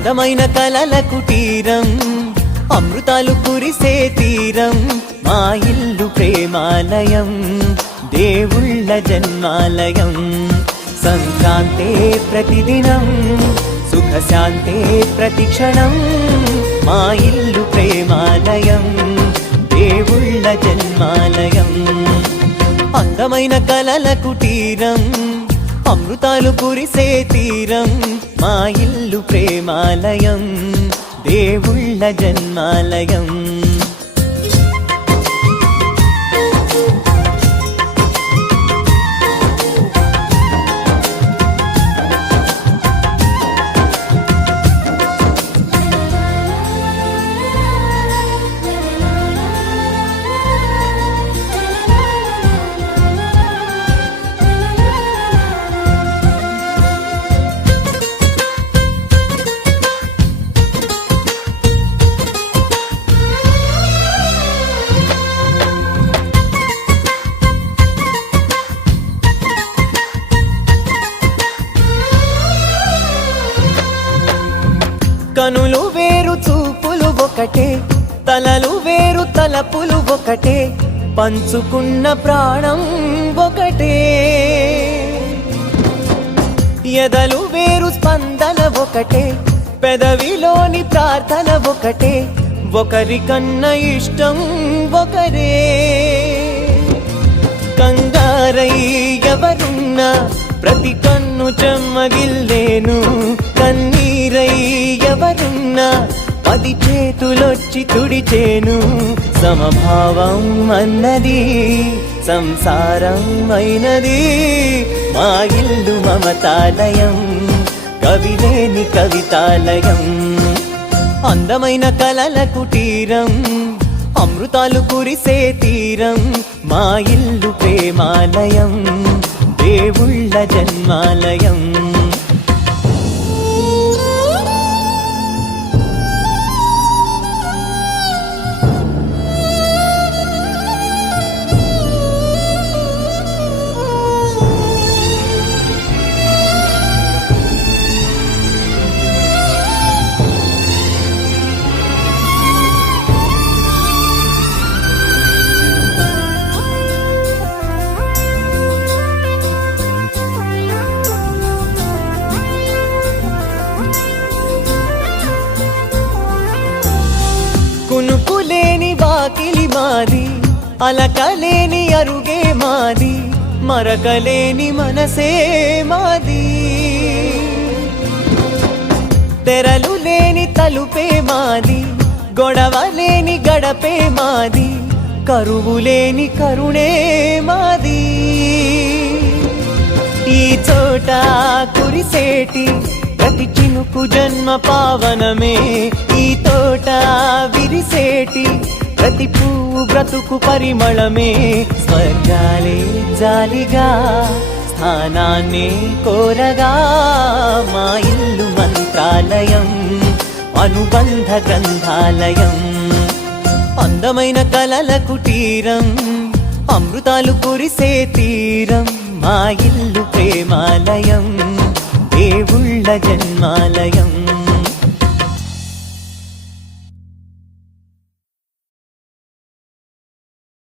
అందమైన కలల కుటీరం, అమృతాలు కురిసే తీరం, మా ఇల్లు ప్రేమాలయం, దేవుళ్ళ జన్మాలయం. సంక్రాంతే ప్రతిదినం, సుఖశాంతే ప్రతిక్షణం, మా ఇల్లు ప్రేమాలయం, దేవుళ్ళ జన్మాలయం. అందమైన కలల కుటీరం, అమృతాలు కురిసే తీరం, మా ఇల్లు ప్రేమాలయం, దేవుళ్ళ జన్మాలయం. కనులు వేరు చూపులు ఒకటే, తలలు వేరు తలపులు ఒకటే, పంచుకున్న ప్రాణం ఒకటే. ఎదలు వేరు స్పందన ఒకటే, పెదవిలోని ప్రార్థన ఒకటే, ఒకరికన్నా ఇష్టం ఒకరే. కంగారై ఎవరున్నా ప్రతి కన్ను చెమ్మగిల్లేను, కన్నీరై ఎవరున్నా 10 చేతులొచ్చి తుడిచేను. సమభావం అన్నది సంసారం అయినది, మా ఇల్లు మమతాలయం, కవిలేని కవితాలయం. అందమైన కలల కుటీరం, అమృతాలు కురిసే తీరం, మా ఇల్లు ప్రేమాలయం, దేవుళ్ళ జన్మాలయం. కునుకులేని వాకిలి మాది, అలకలేని అరుగే మాది, మరకలేని మనసే మాది. తెరలు లేని తలుపే మాది, గొడవలేని గడపే మాది, కరువులేని కరుణే మాది. ఈ చోట కురిసేటి ప్రతి చినుకు జన్మ పావనమే, ఈ తోట విరిసేటి ప్రతి పువ్వు బ్రతుకు పరిమళమే. స్వర్గాలే జాలిగా స్థానాన్ని కోరగా, మా ఇల్లు మంత్రాలయం, అనుబంధ గ్రంథాలయం. అందమైన కలల కుటీరం, అమృతాలు కురిసే తీరం, మా ఇల్లు ప్రేమాలయం, దేవుళ్ళ జన్మాలయం.